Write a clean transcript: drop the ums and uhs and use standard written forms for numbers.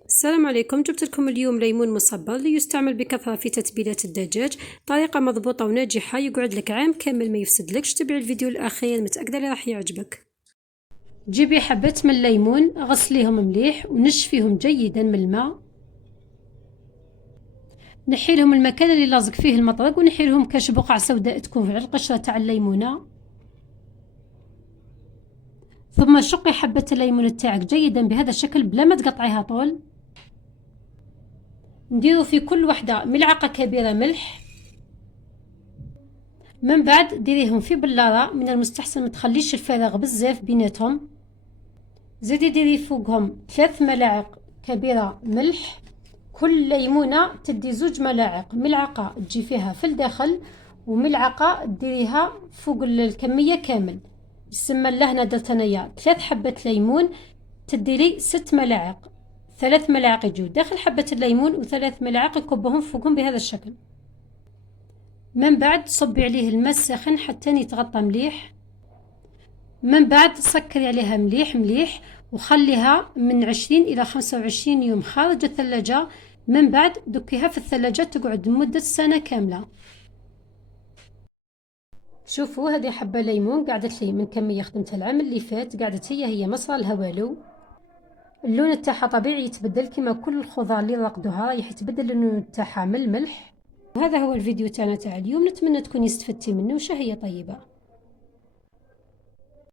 السلام عليكم. جبت لكم اليوم ليمون مصبر ليستعمل بكثرة في تتبيلات الدجاج. طريقة مضبوطة وناجحة يقعد لك عام كامل ما يفسدلكش. تابع الفيديو الأخير، متأكدة اللي راح يعجبك. جيبي حبة من الليمون، غسليهم مليح ونشفيهم جيدا من الماء. نحيلهم المكان اللي لازق فيه المطرق ونحيلهم كاش بقع سوداء تكون على القشرة تاع الليمونة. ثم شقي حبة الليمون تاعك جيدا بهذا الشكل بلا ما تقطعيها طول. نديرو في كل وحدة ملعقة كبيرة ملح. من بعد ديريهم في بلارة، من المستحسن ما تخليش الفراغ بزاف بيناتهم. زيدي ديري فوقهم 3 ملاعق كبيرة ملح. كل ليمونة تدي 2 ملاعق، ملعقة تجي فيها في الداخل وملعقة ديريها فوق الكمية كامل. بسم الله هنا درت انايا 3 حبات ليمون تديري 6 ملاعق. 3 ملاعق يجوا داخل حبة الليمون و3 ملاعق يكبهم فوقهم بهذا الشكل. من بعد صبي عليه الماء الساخن حتى يتغطى مليح. من بعد سكري عليها مليح مليح وخليها من 20 إلى 25 يوم خارج الثلاجة. من بعد دكيها في الثلاجة تقعد لمدة سنة كاملة. شوفوا هذه حبة ليمون قعدت لي من كمية خدمتها العام اللي فات، قعدت هي ما صار لها والو. اللون تاعها طبيعي يتبدل كما كل الخضار اللي راقدوها رايح يتبدل اللون تاعها من الملح. وهذا هو الفيديو تاعنا تاع اليوم، نتمنى تكوني استفدتي منه وشهية طيبة.